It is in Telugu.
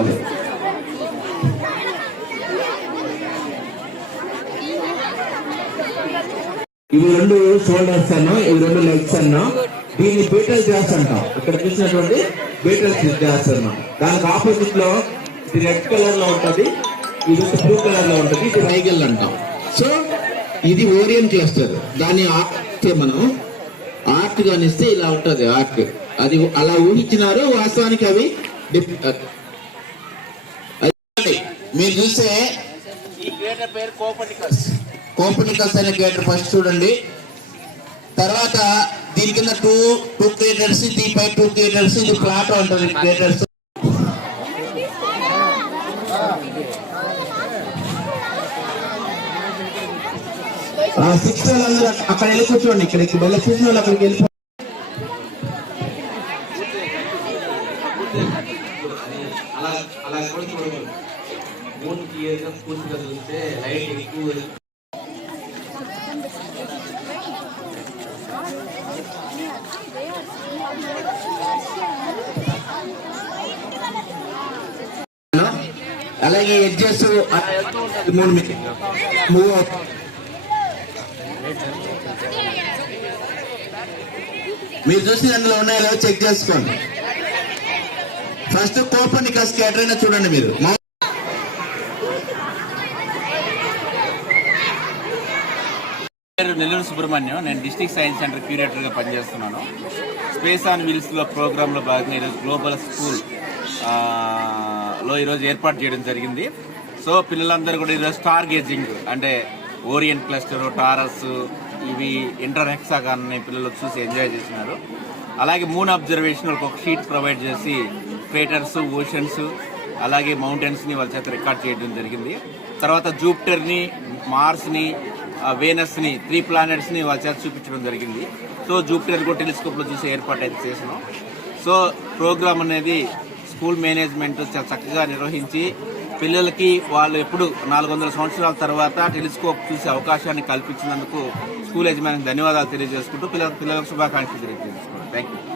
ఉన్నది ఇవి రెండు షోల్డర్స్ అన్నా ఇవి రెండు లెగ్స్ అన్నా. దీన్ని బీటల్ జాస్ అంటాం. ఇక్కడ చూసినటువంటి బీటల్ జాస్ అన్న దానికి ఆపోజిట్లో ఇది రెడ్ కలర్లో ఉంటది ఇది బ్లూ కలర్లో ఉంటది ఇది రైగల్ అంటాం. సో ఇది ఓరియం క్లస్టర్ దాన్ని ఆర్ట్ మనం ఆర్ట్ గానిస్తే ఇలా ఉంటది ఆర్ట్ అది అలా ఊహించినారు వాస్తవానికి అవి మీరు చూస్తే ఈ క్రియేటర్ పేరు కోపనికస్ అనే క్రియేటర్ ఫస్ట్ చూడండి. తర్వాత దీని కింద టూ టూ క్రియేటర్స్ దీనిపై టూ క్రియేటర్స్ ఇది ఫ్లాట్ ఉంటుంది క్రియేటర్స్ సిక్స్ అక్కడ వెళ్ళి కూర్చోండి ఇక్కడికి వెళ్ళి వాళ్ళు అక్కడికి వెళ్ళి అలా అలా కూడా చూడకూడదు. మూడు క్లియర్గా పూర్తిగా చూస్తే లైట్ ఎక్కువ అలాగే ఎడ్జెస్ మూడు మూవ్ అవుతాయి. మీరు చూసి అందులో ఉన్నాయో చెక్ చేసుకోండి ఫస్ట్ కోపనికస్ ఎక్కడైనా చూడండి మీరు పేరు నెల్లూరు సుబ్రహ్మణ్యం. నేను డిస్ట్రిక్ట్ సైన్స్ సెంటర్ క్యూరేటర్గా పనిచేస్తున్నాను. స్పేస్ ఆన్ వీల్స్లో ప్రోగ్రాంలో భాగంగా ఈరోజు గ్లోబల్ స్కూల్లో ఈరోజు ఏర్పాటు చేయడం జరిగింది. సో పిల్లలందరూ కూడా ఈరోజు స్టార్ గేజింగ్ అంటే ఓరియంట్ క్లస్టర్ టారస్ ఇవి ఇంటర్ హెక్సాగాన్ అనే పిల్లలు చూసి ఎంజాయ్ చేస్తున్నారు. అలాగే మూన్ అబ్జర్వేషన్ ఒక షీట్ ప్రొవైడ్ చేసి క్రేటర్స్ ఓషన్స్ అలాగే మౌంటైన్స్ని వాళ్ళ చేత రికార్డ్ చేయడం జరిగింది. తర్వాత జూపిటర్ని మార్స్ని వేనస్ని త్రీ ప్లానెట్స్ని వాళ్ళ చేత చూపించడం జరిగింది. సో జూపిటర్ కూడా టెలిస్కోప్లో చూసి ఏర్పాటు అయితే చేసినాం. సో ప్రోగ్రామ్ అనేది స్కూల్ మేనేజ్మెంట్ చాలా చక్కగా నిర్వహించి పిల్లలకి వాళ్ళు ఎప్పుడు నాలుగు వందల సంవత్సరాల తర్వాత టెలిస్కోప్ చూసే అవకాశాన్ని కల్పించినందుకు స్కూల్ యజమానికి ధన్యవాదాలు తెలియజేసుకుంటూ పిల్లల పిల్లలకు శుభాకాంక్షలు తెలియజేసుకుంటాం. Thank you